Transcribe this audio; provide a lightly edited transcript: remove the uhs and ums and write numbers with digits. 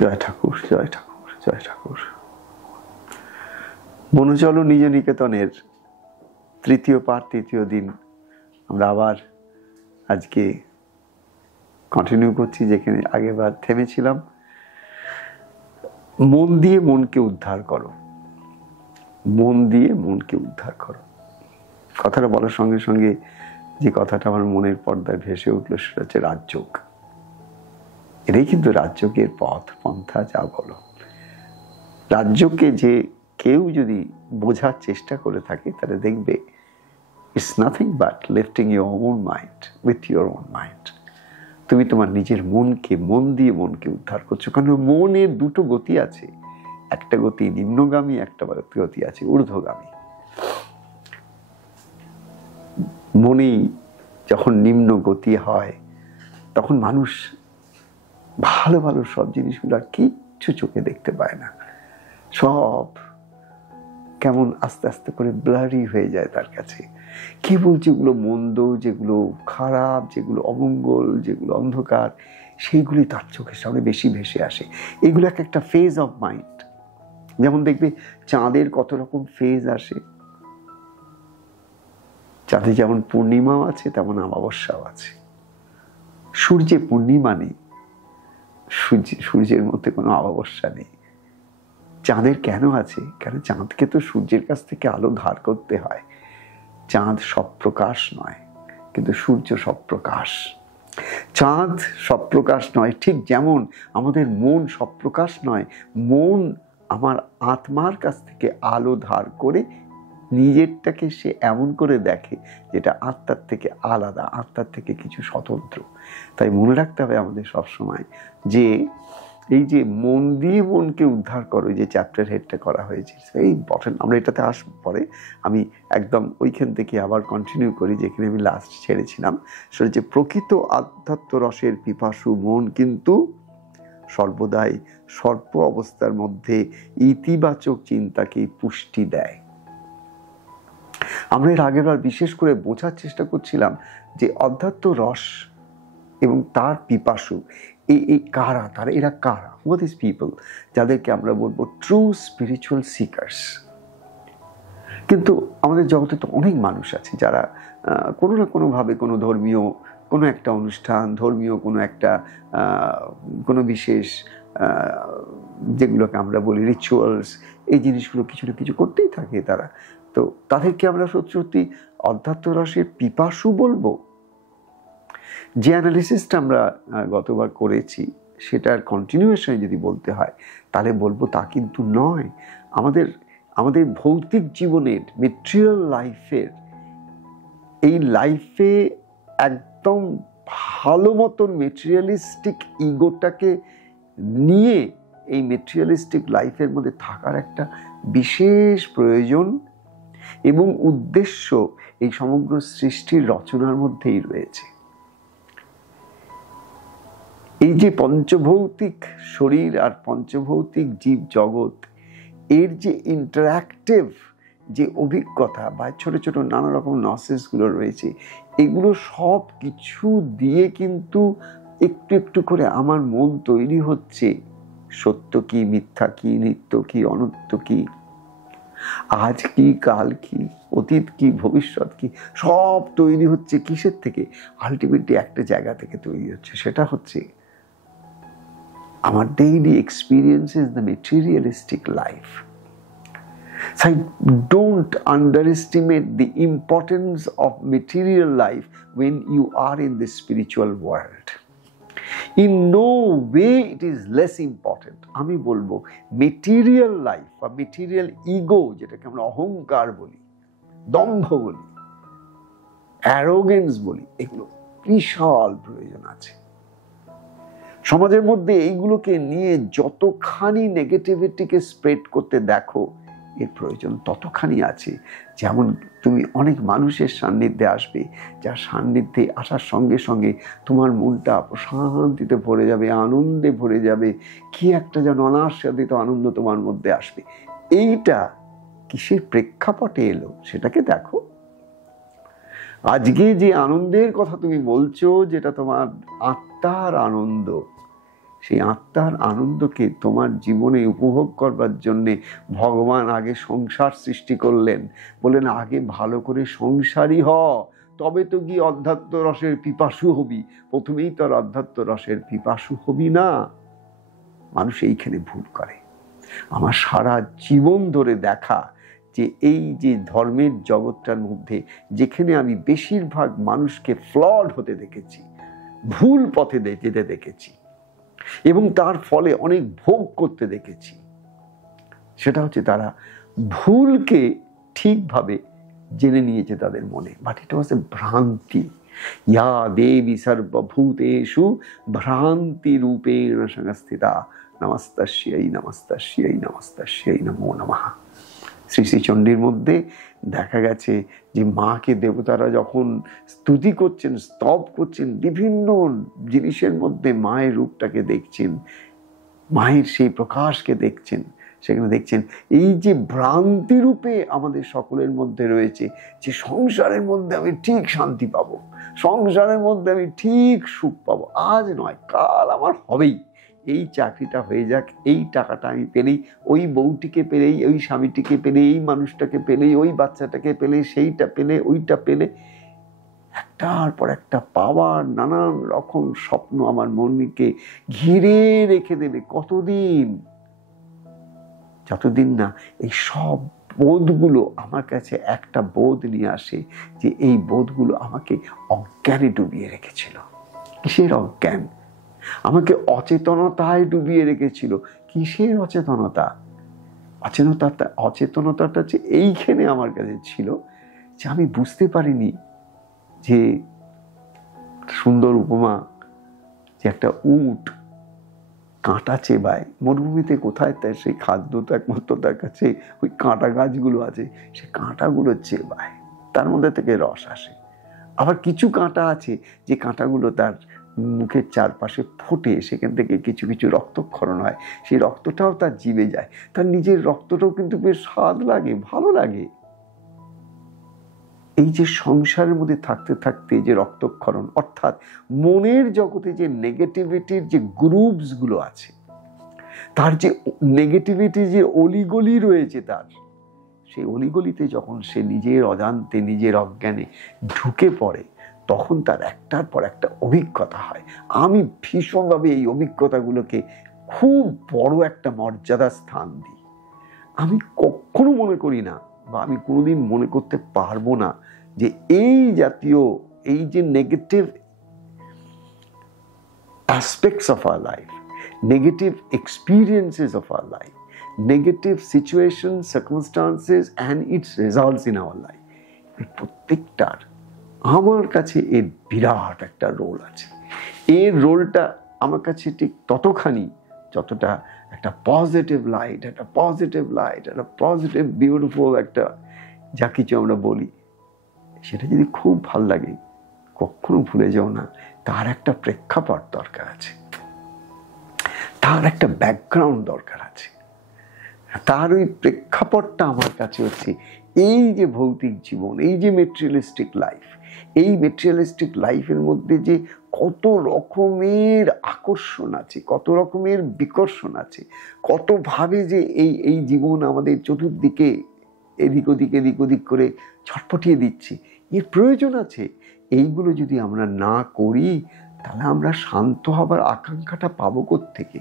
জয় ঠাকুর, জয় ঠাকুর, জয় ঠাকুর। বনচল নিজ নিকেতনের তৃতীয় পাঠ, তৃতীয় দিন আমরা আবার আজকে কন্টিনিউ করছি যেখানে আগেবার থেমেছিলাম। মন দিয়ে মনকে উদ্ধার করো, মন দিয়ে মনকে উদ্ধার করো। কথাটা বলার সঙ্গে সঙ্গে যে কথাটা আমার মনের পর্দায় ভেসে উঠলো সেটা হচ্ছে রাজযোগ। এটাই কিন্তু রাজযোগের পথ পন্থা, যা বলো। রাজযোগকে যে কেউ যদি বোঝার চেষ্টা করে থাকে তাহলে দেখবে it's nothing but lifting your own mind with your own mind. তুমি তোমার নিজের মনকে, মন দিয়ে মনকে উদ্ধার করছো। কারণ মনের দুটো গতি আছে, একটা গতি নিম্নগামী, একটা গতি আছে ঊর্ধ্বগামী। মনেই যখন নিম্ন গতি হয় তখন মানুষ ভালো ভালো সব জিনিসগুলো আর কিচ্ছু চোখে দেখতে পায় না, সব কেমন আস্তে আস্তে করে ব্লারি হয়ে যায় তার কাছে। কেবল যেগুলো মন্দ, যেগুলো খারাপ, যেগুলো অমঙ্গল, যেগুলো অন্ধকার, সেইগুলি তার চোখের সামনে বেশি ভেসে আসে। এগুলো একটা ফেজ অফ মাইন্ড। যেমন দেখবে চাঁদের কত রকম ফেজ আসে, চাঁদে যেমন পূর্ণিমাও আছে তেমন অমাবস্যাও আছে। সূর্যে পূর্ণিমা নেই, সূর্যের মধ্যে কোনো অমাবস্যা নেই। চাঁদের কেন আছে? কেন চাঁদকে তো সূর্যের কাছ থেকে আলো ধার করতে হয়। চাঁদ সপ্রকাশ নয়, কিন্তু সূর্য সপ্রকাশ। চাঁদ সপ্রকাশ নয়, ঠিক যেমন আমাদের মন সপ্রকাশ নয়। মন আমার আত্মার কাছ থেকে আলো ধার করে নিজেরটাকে সে এমন করে দেখে যেটা আত্মার থেকে আলাদা, আত্মার থেকে কিছু স্বতন্ত্র। তাই মনে রাখতে হবে আমাদের সবসময় যে এই যে মন দিয়ে মনকে উদ্ধার করো, যে চ্যাপ্টার হেডটা করা হয়েছে, এই ইম্পর্টেন্ট। আমরা এটাতে আসব পরে। আমি একদম ওইখান থেকে আবার কন্টিনিউ করি যেখানে আমি লাস্ট ছেড়েছিলাম। সেটা হচ্ছে প্রকৃত আধ্যাত্ম রসের পিপাসু মন কিন্তু সর্বদাই সর্প অবস্থার মধ্যে ইতিবাচক চিন্তাকে পুষ্টি দেয়। আমরা এর আগেরবার বিশেষ করে বোঝার চেষ্টা করছিলাম যে অধ্যাত্ম রস এবং তার পিপাসু এই কারা, তারা এরা কারা, হোয়াট ইজ পিপল, যাদেরকে আমরা বলবো ট্রু স্পিরিচুয়াল সিকার্স। কিন্তু আমাদের জগতে তো অনেক মানুষ আছে যারা কোনো না কোনোভাবে কোনো ধর্মীয় কোনো একটা অনুষ্ঠান, ধর্মীয় কোনো একটা কোনো বিশেষ যেগুলোকে আমরা বলি রিচুয়ালস, এই জিনিসগুলো কিছু না কিছু করতেই থাকে তারা। তো তাদেরকে আমরা সত্যি সত্যি অধ্যাত্ম রসের পিপাসু বলবো? যে অ্যানালিসিসটা আমরা গতবার করেছি সেটার কন্টিনিউয়েশনে যদি বলতে হয় তাহলে বলবো তা কিন্তু নয়। আমাদের ভৌতিক জীবনের, মেটেরিয়াল লাইফের, এই লাইফে একদম ভালো মতন মেটেরিয়ালিস্টিক ইগোটাকে নিয়ে এই মেটেরিয়ালিস্টিক লাইফের মধ্যে থাকার একটা বিশেষ প্রয়োজন এবং উদ্দেশ্য এই সমগ্র সৃষ্টির রচনার মধ্যেই রয়েছে। এই যে পঞ্চভৌতিক শরীর আর পঞ্চভৌতিক জীব জগৎ, এর যে ইন্টারঅ্যাক্টিভ যে অভিজ্ঞতা বা ছোট ছোট নানা রকম নসেসগুলো রয়েছে, এগুলো সব কিছু দিয়ে কিন্তু একটু একটু করে আমার মন তৈরি হচ্ছে। সত্য কি, মিথ্যা কি, নিত্য কি, অনিত্য কি, আজ কি, কাল কি, অতীত কি, ভবিষ্যৎ কি, সব তৈরি হচ্ছে কিসের থেকে? আলটিমেটলি একটা জায়গা থেকে তৈরি হচ্ছে, সেটা হচ্ছে our daily experiences, the materialistic life. So don't underestimate the importance of material life when you are in the spiritual world. In no way it is less important. আমি বলবো মেটেরিয়াল লাইফ বা মেটেরিয়াল ইগো, যেটাকে আমরা অহংকার বলি, দম্ভ বলি, arrogance বলি, এগুলো বিশাল প্রয়োজন আছে সমাজের মধ্যে। এইগুলোকে নিয়ে যতখানি নেগেটিভিটিকে স্প্রেড করতে দেখো, এর প্রয়োজন ততখানি আছে। যেমন তুমি অনেক মানুষের সান্নিধ্যে আসবে, যার সান্নিধ্যে আসার সঙ্গে সঙ্গে তোমার মনটা প্রশান্তিতে ভরে যাবে, আনন্দে ভরে যাবে, কি একটা যেন অনাস্বাদিত আনন্দ তোমার মধ্যে আসবে। এইটা কিসের প্রেক্ষাপটে এলো সেটাকে দেখো। আজকে যে আনন্দের কথা তুমি বলছো, যেটা তোমার আত্মার আনন্দ, সেই আত্মার আনন্দকে তোমার জীবনে উপভোগ করবার জন্যে ভগবান আগে সংসার সৃষ্টি করলেন, বললেন আগে ভালো করে সংসারী হ, তবে তো গিয়ে অধ্যাত্ম রসের পিপাসু হবি। প্রথমেই তো আর অধ্যাত্ম রসের পিপাসু হবি না। মানুষ এইখানে ভুল করে। আমার সারা জীবন ধরে দেখা যে এই যে ধর্মের জগৎটার মধ্যে যেখানে আমি বেশিরভাগ মানুষকে ফ্লড হতে দেখেছি, ভুল পথে যেতে দেখেছি এবং তার ফলে অনেক ভোগ করতে দেখেছি, সেটা হচ্ছে তারা ভুলকে ঠিকভাবে জেনে নিয়েছে তাদের মনে, বাট এটা হচ্ছে ভ্রান্তি। ইয়া দেবী সর্বভূতেষু ভ্রান্তি রূপেণ সংস্থিতা নমস্তস্যৈ নমস্তস্যৈ নমস্তস্যৈ নমো নমঃ। শ্রী শ্রী চণ্ডীর মধ্যে দেখা গেছে যে মাকে দেবতারা যখন স্তুতি করছেন, স্তব করছেন, বিভিন্ন জিনিসের মধ্যে মায়ের রূপটাকে দেখছেন, মায়ের সেই প্রকাশকে দেখছেন, সেখানে দেখছেন এই যে ভ্রান্তি রূপে আমাদের সকলের মধ্যে রয়েছে যে সংসারের মধ্যে আমি ঠিক শান্তি পাবো, সংসারের মধ্যে আমি ঠিক সুখ পাবো, আজ নয় কাল আমার হবেই, এই চাকরিটা হয়ে যাক, এই টাকাটা আমি পেলেই, ওই বউটিকে পেলেই, ওই স্বামীটিকে পেলে, এই মানুষটাকে পেলেই, ওই বাচ্চাটাকে পেলে, সেইটা পেলে, ওইটা পেলে, একটার পর একটা পাওয়ার নানান রকম স্বপ্ন আমার মনকে ঘিরে রেখে দেবে। কতদিন? যতদিন না এই সব বোধগুলো আমার কাছে একটা বোধ নিয়ে আসে যে এই বোধগুলো আমাকে অজ্ঞানে ডুবিয়ে রেখেছিল। কিসের অজ্ঞান? আমাকে অচেতনতায় ডুবিয়ে রেখেছিল। কিসের অচেতনতা? অচেতনতাটা যে এইখানে আমার কাছে ছিল যে আমি বুঝতে পারিনি যে সুন্দর উপমা, যে একটা উট কাঁটা চেবায় মরুভূমিতে, কোথায় তার সেই খাদ্য তো একমাত্র তার কাছে ওই কাঁটা গাছগুলো আছে, সে কাঁটাগুলো চেবায়, তার মধ্যে থেকে রস আসে। আবার কিছু কাঁটা আছে যে কাঁটাগুলো তার মুখের চারপাশে ফোটে, সেখান থেকে কিছু কিছু রক্তক্ষরণ হয়, সেই রক্তটাও তার জিভে যায়, তার নিজের রক্তটাও কিন্তু বেশ স্বাদ লাগে, ভালো লাগে। এই যে সংসারের মধ্যে থাকতে থাকতে যে রক্তক্ষরণ, অর্থাৎ মনের জগতে যে নেগেটিভিটির যে গ্রুপসগুলো আছে, তার যে নেগেটিভিটি যে অলিগলি রয়েছে, তার সেই অলিগলিতে যখন সে নিজের অজান্তে নিজের অজ্ঞানে ঢুকে পড়ে, তখন তার একটার পর একটা অভিজ্ঞতা হয়। আমি ভীষণভাবে এই অভিজ্ঞতাগুলোকে খুব বড় একটা মর্যাদা স্থান দিই। আমি কখনো মনে করি না, বা আমি কোনোদিন মনে করতে পারবো না যে এই জাতীয় এই যে negative aspects of our life, negative experiences of our life, negative situation, circumstances and it's results in our life, এই প্রত্যেকটার আমার কাছে এর বিরাট একটা রোল আছে। এর রোলটা আমার কাছে ঠিক ততখানি যতটা একটা পজিটিভ লাইট, একটা পজিটিভ বিউটিফুল একটা যা কিছু আমরা বলি, সেটা যদি খুব ভাল লাগে, কখনো ভুলে যাও না তার একটা প্রেক্ষাপট দরকার আছে, তার একটা ব্যাকগ্রাউন্ড দরকার আছে। তার ওই প্রেক্ষাপটটা আমার কাছে হচ্ছে এই যে ভৌতিক জীবন, এই যে মেটেরিয়ালিস্টিক লাইফ, এই মেটেরিয়ালিস্টিক লাইফের মধ্যে যে কত রকমের আকর্ষণ আছে, কত রকমের বিকর্ষণ আছে, কতভাবে যে এই জীবন আমাদের চতুর্দিকে এদিক ওদিক করে ছটফটিয়ে দিচ্ছে, এর প্রয়োজন আছে। এইগুলো যদি আমরা না করি, তাহলে আমরা শান্ত হবার আকাঙ্ক্ষাটা পাবো কোত্থেকে?